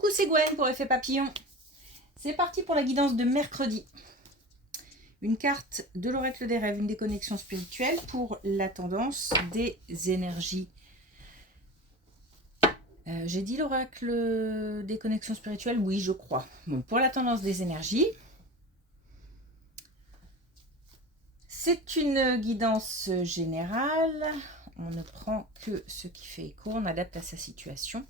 Coucou, c'est Gwen pour Effet Papillon. C'est parti pour la guidance de mercredi. Une carte de l'oracle des rêves, une déconnexion spirituelle pour la tendance des énergies. J'ai dit l'oracle des connexions spirituelles? Oui, je crois. Bon, pour la tendance des énergies, c'est une guidance générale. On ne prend que ce qui fait écho, on adapte à sa situation.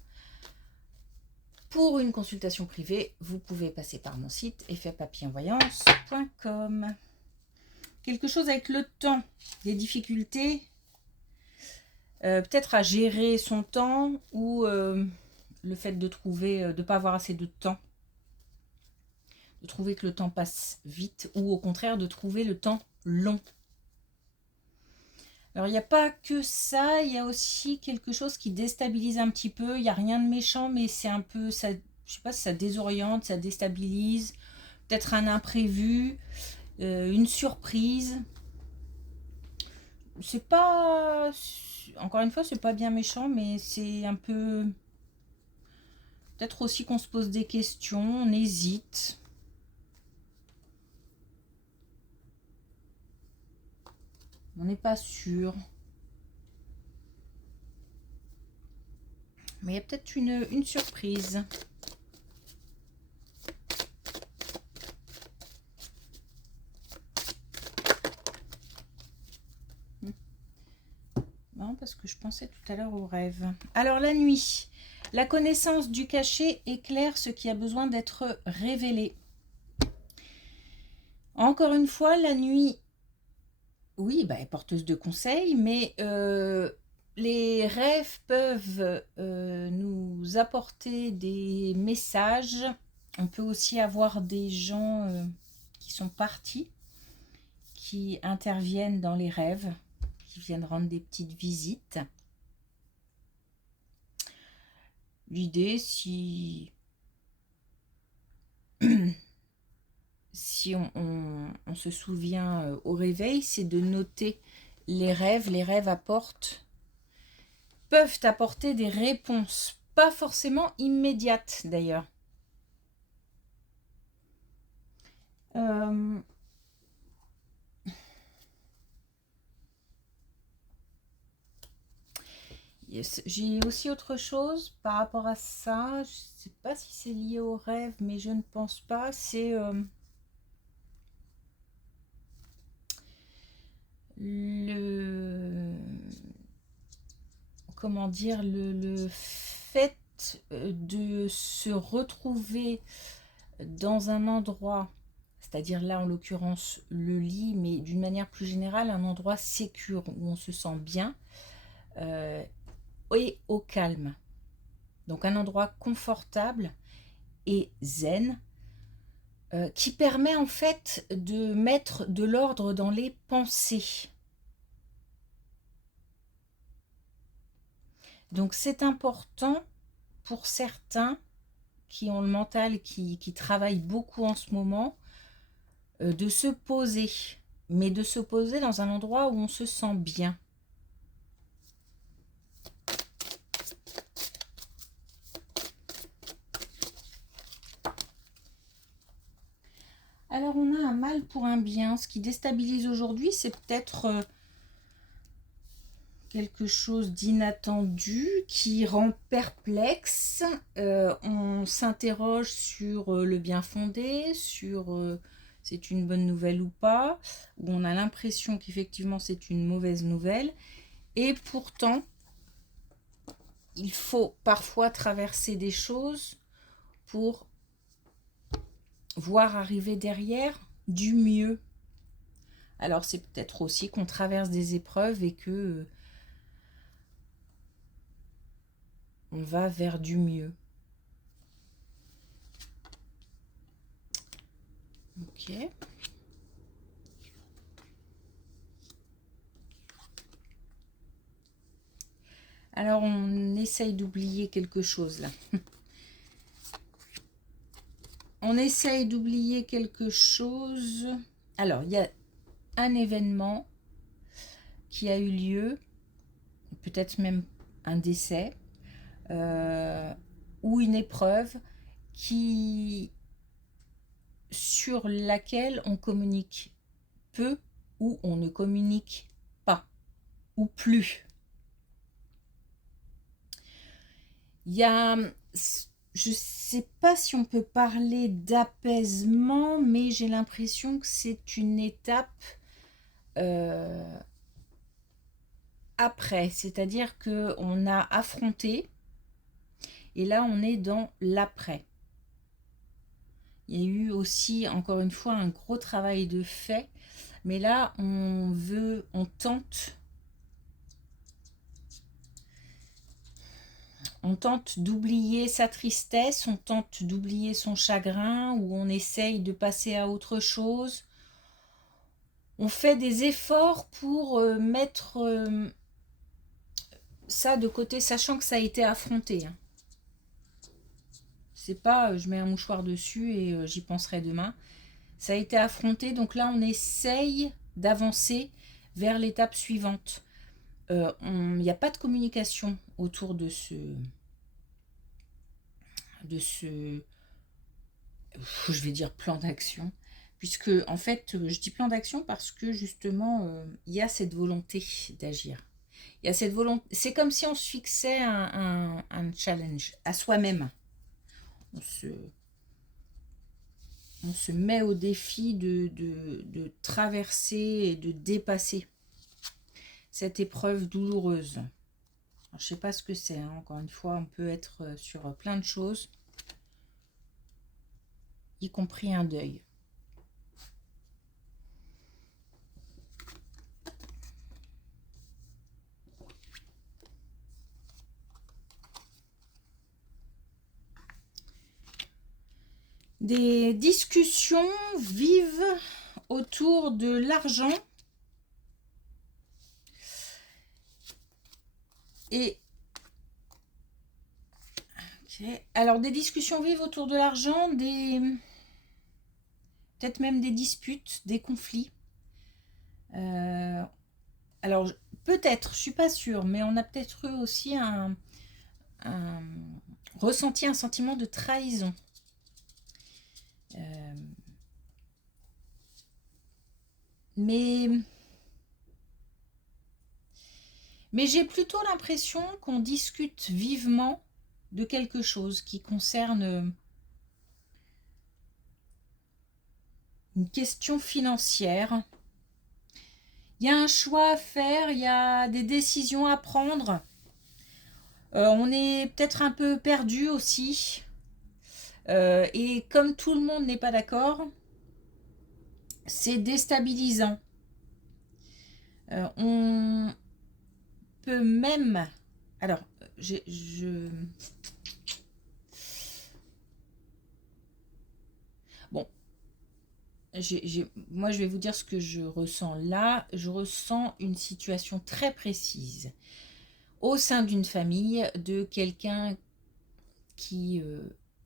Pour une consultation privée, vous pouvez passer par mon site effetpapillonvoyance.com. Quelque chose avec le temps, des difficultés, peut-être à gérer son temps ou le fait de trouver, de ne pas avoir assez de temps, de trouver que le temps passe vite ou au contraire de trouver le temps long. Alors il n'y a pas que ça, il y a aussi quelque chose qui déstabilise un petit peu, il n'y a rien de méchant mais c'est un peu, ça, je sais pas si ça désoriente, ça déstabilise, peut-être un imprévu, une surprise. C'est pas, encore une fois, c'est pas bien méchant, mais c'est un peu, peut-être aussi qu'on se pose des questions, on hésite. On n'est pas sûr. Mais il y a peut-être une surprise. Non, parce que je pensais tout à l'heure au rêve. Alors la nuit, la connaissance du caché éclaire ce qui a besoin d'être révélé. Encore une fois, la nuit, oui, bah, est porteuse de conseils, mais les rêves peuvent nous apporter des messages. On peut aussi avoir des gens qui sont partis, qui interviennent dans les rêves, qui viennent rendre des petites visites. L'idée, si on se souvient au réveil, c'est de noter les rêves. Les rêves peuvent apporter des réponses, pas forcément immédiates d'ailleurs. J'ai aussi autre chose par rapport à ça. Je ne sais pas si c'est lié au rêve, mais je ne pense pas. C'est comment dire, le fait de se retrouver dans un endroit, c'est-à-dire là en l'occurrence le lit, mais d'une manière plus générale un endroit sécure où on se sent bien et au calme. Donc un endroit confortable et zen qui permet en fait de mettre de l'ordre dans les pensées. Donc c'est important pour certains qui ont le mental, qui travaillent beaucoup en ce moment, de se poser, mais de se poser dans un endroit où on se sent bien. Alors on a un mal pour un bien. Ce qui déstabilise aujourd'hui, c'est peut-être quelque chose d'inattendu qui rend perplexe. On s'interroge sur le bien fondé, sur c'est une bonne nouvelle ou pas, ou on a l'impression qu'effectivement c'est une mauvaise nouvelle. Et pourtant, il faut parfois traverser des choses pour voir arriver derrière du mieux. Alors c'est peut-être aussi qu'on traverse des épreuves et que on va vers du mieux. Ok. Alors on essaye d'oublier quelque chose là. On essaye d'oublier quelque chose. Alors il y a un événement qui a eu lieu, peut-être même un décès, ou une épreuve, sur laquelle on communique peu ou on ne communique pas ou plus. Il y a, je ne sais pas si on peut parler d'apaisement, mais j'ai l'impression que c'est une étape après, c'est-à-dire qu'on a affronté et là on est dans l'après. Il y a eu aussi, encore une fois, un gros travail de fait, mais là on tente d'oublier sa tristesse, on tente d'oublier son chagrin, ou on essaye de passer à autre chose. On fait des efforts pour mettre ça de côté, sachant que ça a été affronté. C'est pas je mets un mouchoir dessus et j'y penserai demain. Ça a été affronté, donc là on essaye d'avancer vers l'étape suivante. Il n'y a pas de communication autour de ce je vais dire plan d'action, puisque en fait je dis plan d'action parce que justement il y a cette volonté d'agir. Il y a cette volonté, c'est comme si on se fixait un challenge à soi-même. On se met au défi de traverser et de dépasser cette épreuve douloureuse. Alors, je ne sais pas ce que c'est, hein. Encore une fois, on peut être sur plein de choses, y compris un deuil. Des discussions vives autour de l'argent et alors des discussions vives autour de l'argent, peut-être même des disputes, des conflits. Alors peut-être, je suis pas sûre, mais on a peut-être eu aussi ressenti un sentiment de trahison. Mais j'ai plutôt l'impression qu'on discute vivement de quelque chose qui concerne une question financière. Il y a un choix à faire, il y a des décisions à prendre. On est peut-être un peu perdu aussi. Et comme tout le monde n'est pas d'accord, c'est déstabilisant. On peut même... Alors, Bon, moi je vais vous dire ce que je ressens là. Je ressens une situation très précise au sein d'une famille de quelqu'un qui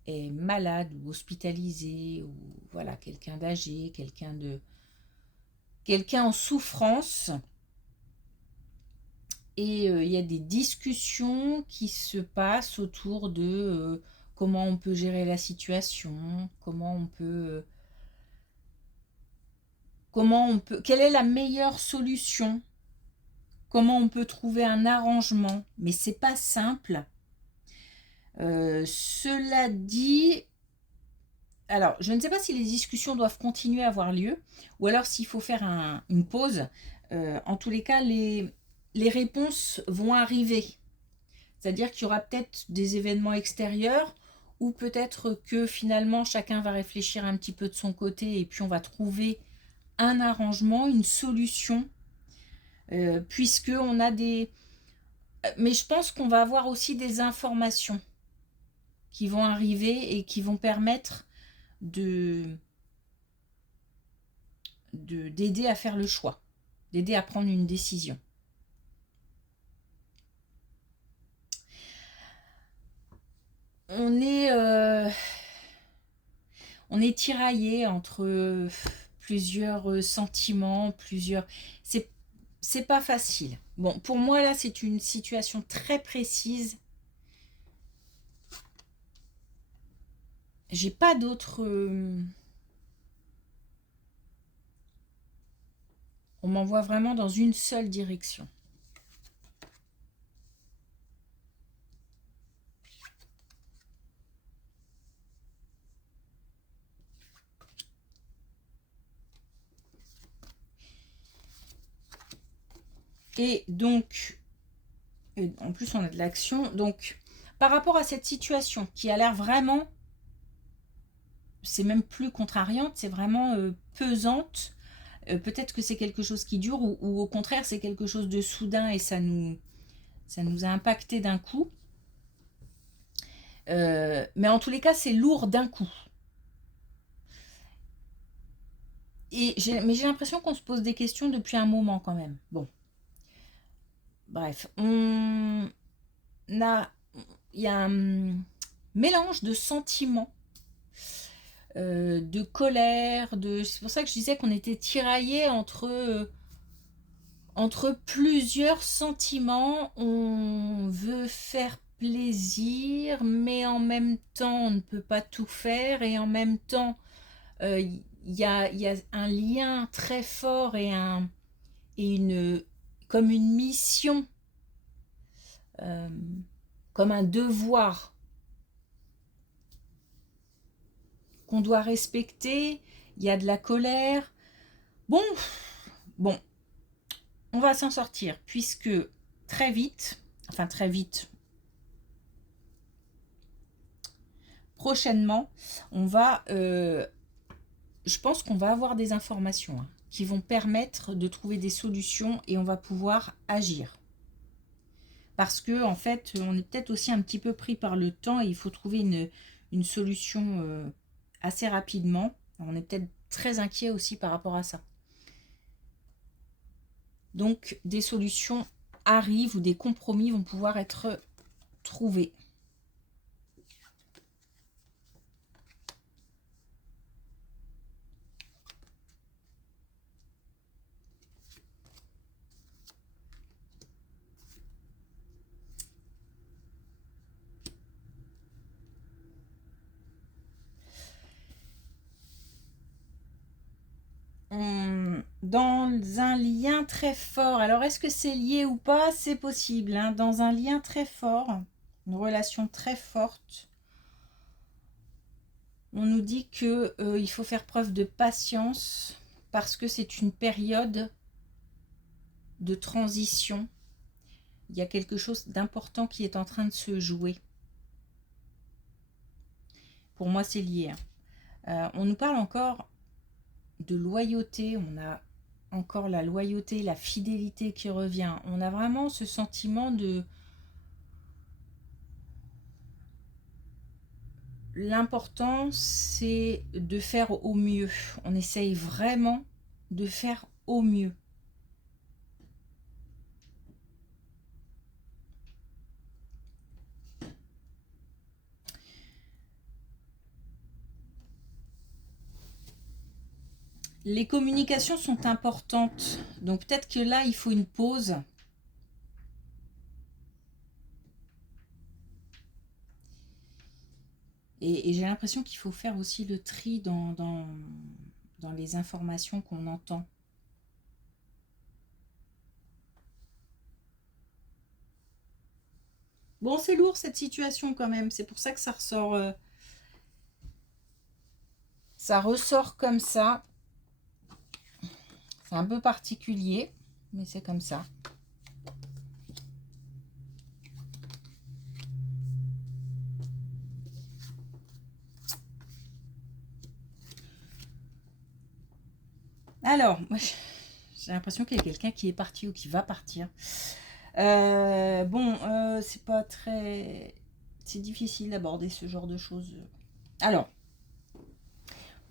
est malade ou hospitalisé, ou voilà, quelqu'un d'âgé, quelqu'un en souffrance. Et il y a des discussions qui se passent autour de comment on peut gérer la situation, quelle est la meilleure solution, comment on peut trouver un arrangement, mais c'est pas simple. Cela dit, alors je ne sais pas si les discussions doivent continuer à avoir lieu, ou alors s'il faut faire une pause. En tous les cas, les réponses vont arriver. C'est-à-dire qu'il y aura peut-être des événements extérieurs, ou peut-être que finalement chacun va réfléchir un petit peu de son côté et puis on va trouver un arrangement, une solution, puisque on a des... Mais je pense qu'on va avoir aussi des informations qui vont arriver et qui vont permettre d'aider à faire le choix, d'aider à prendre une décision. On est tiraillé entre plusieurs sentiments, c'est pas facile. Bon, pour moi là, c'est une situation très précise. j'ai pas d'autres... on m'envoie vraiment dans une seule direction. Et donc, en plus on a de l'action. Donc, par rapport à cette situation qui a l'air vraiment, c'est même plus contrariante, c'est vraiment pesante. Peut-être que c'est quelque chose qui dure ou au contraire c'est quelque chose de soudain et ça nous a impacté d'un coup. Mais en tous les cas, c'est lourd d'un coup. Mais j'ai l'impression qu'on se pose des questions depuis un moment quand même. Bon, bref, il y a un mélange de sentiments, de colère, c'est pour ça que je disais qu'on était tiraillés entre plusieurs sentiments. On veut faire plaisir, mais en même temps, on ne peut pas tout faire, et en même temps, il y a un lien très fort comme une mission, euh, comme un devoir qu'on doit respecter. Il y a de la colère. Bon, on va s'en sortir puisque très vite, prochainement, je pense qu'on va avoir des informations qui vont permettre de trouver des solutions et on va pouvoir agir. Parce que en fait, on est peut-être aussi un petit peu pris par le temps et il faut trouver une solution assez rapidement. On est peut-être très inquiet aussi par rapport à ça. Donc, des solutions arrivent ou des compromis vont pouvoir être trouvés. Dans un lien très fort. Alors, est-ce que c'est lié ou pas? C'est possible. Dans un lien très fort, une relation très forte, on nous dit que il faut faire preuve de patience parce que c'est une période de transition. Il y a quelque chose d'important qui est en train de se jouer. Pour moi, c'est lié. On nous parle encore de loyauté. On a encore la loyauté, la fidélité qui revient. On a vraiment ce sentiment de... L'important, c'est de faire au mieux. On essaye vraiment de faire au mieux. Les communications sont importantes. Donc peut-être que là, il faut une pause. Et j'ai l'impression qu'il faut faire aussi le tri dans les informations qu'on entend. Bon, c'est lourd cette situation quand même. C'est pour ça que ça ressort, comme ça. C'est un peu particulier, mais c'est comme ça. Alors, moi, j'ai l'impression qu'il y a quelqu'un qui est parti ou qui va partir. C'est pas très... C'est difficile d'aborder ce genre de choses. Alors,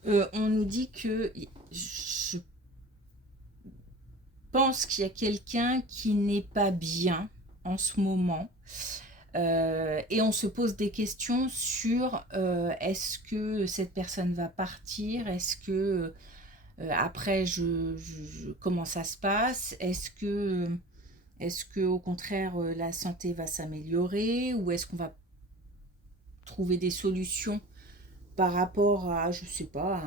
on nous dit que... Je pense qu'il y a quelqu'un qui n'est pas bien en ce moment. Et on se pose des questions sur est-ce que cette personne va partir? Est-ce que... après, comment ça se passe? Est-ce que au contraire la santé va s'améliorer ou est-ce qu'on va trouver des solutions par rapport à, je sais pas,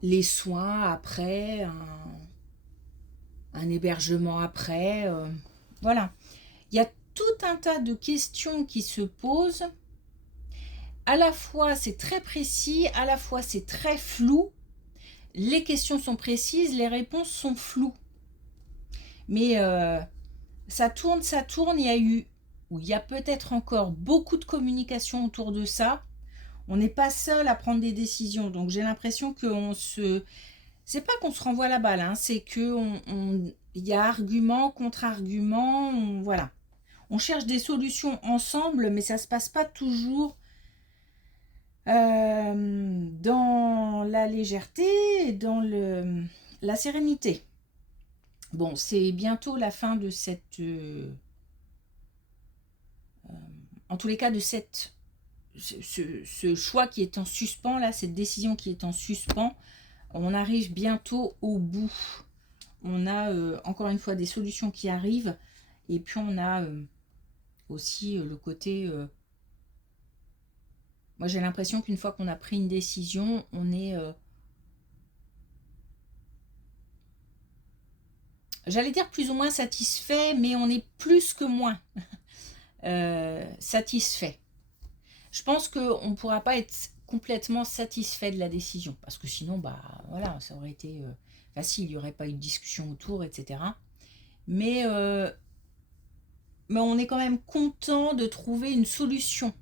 les soins après, un hébergement après. Voilà. Il y a tout un tas de questions qui se posent. À la fois, c'est très précis, à la fois, c'est très flou. Les questions sont précises, les réponses sont floues. Mais ça tourne. Il y a peut-être encore beaucoup de communication autour de ça. On n'est pas seul à prendre des décisions. Donc j'ai l'impression qu'on se... C'est pas qu'on se renvoie la balle, hein, c'est qu'il y a argument, contre-argument, voilà. On cherche des solutions ensemble, mais ça se passe pas toujours dans la légèreté et dans la sérénité. Bon, c'est bientôt la fin de cette... en tous les cas, de cette... Ce choix qui est en suspens, là, cette décision qui est en suspens, on arrive bientôt au bout. On a encore une fois des solutions qui arrivent, et puis on a aussi le côté... moi j'ai l'impression qu'une fois qu'on a pris une décision, on est... j'allais dire plus ou moins satisfait, mais on est plus que moins satisfait. Je pense qu'on ne pourra pas être complètement satisfait de la décision, parce que sinon, bah voilà, ça aurait été facile, il n'y aurait pas eu de discussion autour, etc. Mais on est quand même content de trouver une solution.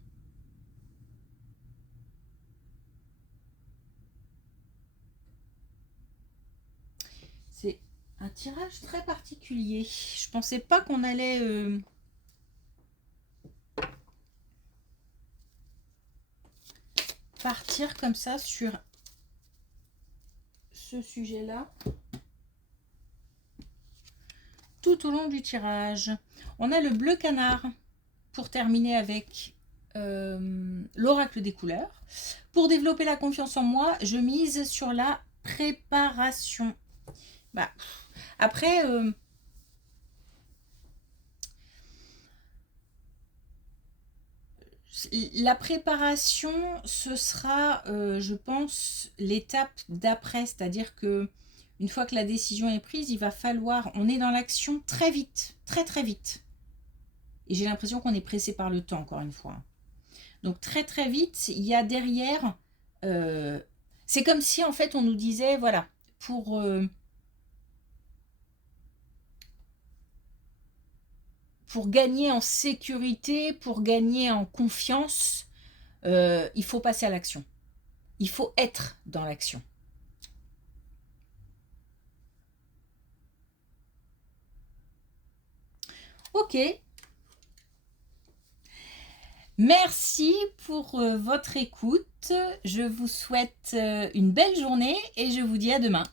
C'est un tirage très particulier. Je pensais pas qu'on allait... partir comme ça sur ce sujet-là tout au long du tirage. On a le bleu canard pour terminer avec l'oracle des couleurs. Pour développer la confiance en moi, je mise sur la préparation. Bah, après... la préparation, ce sera, je pense, l'étape d'après, c'est-à-dire que une fois que la décision est prise, il va falloir, on est dans l'action très vite, très très vite. Et j'ai l'impression qu'on est pressé par le temps, encore une fois. Donc très très vite, il y a derrière, c'est comme si en fait on nous disait, voilà, pour gagner en sécurité, pour gagner en confiance, il faut passer à l'action. Il faut être dans l'action. Ok. Merci pour votre écoute. Je vous souhaite une belle journée et je vous dis à demain.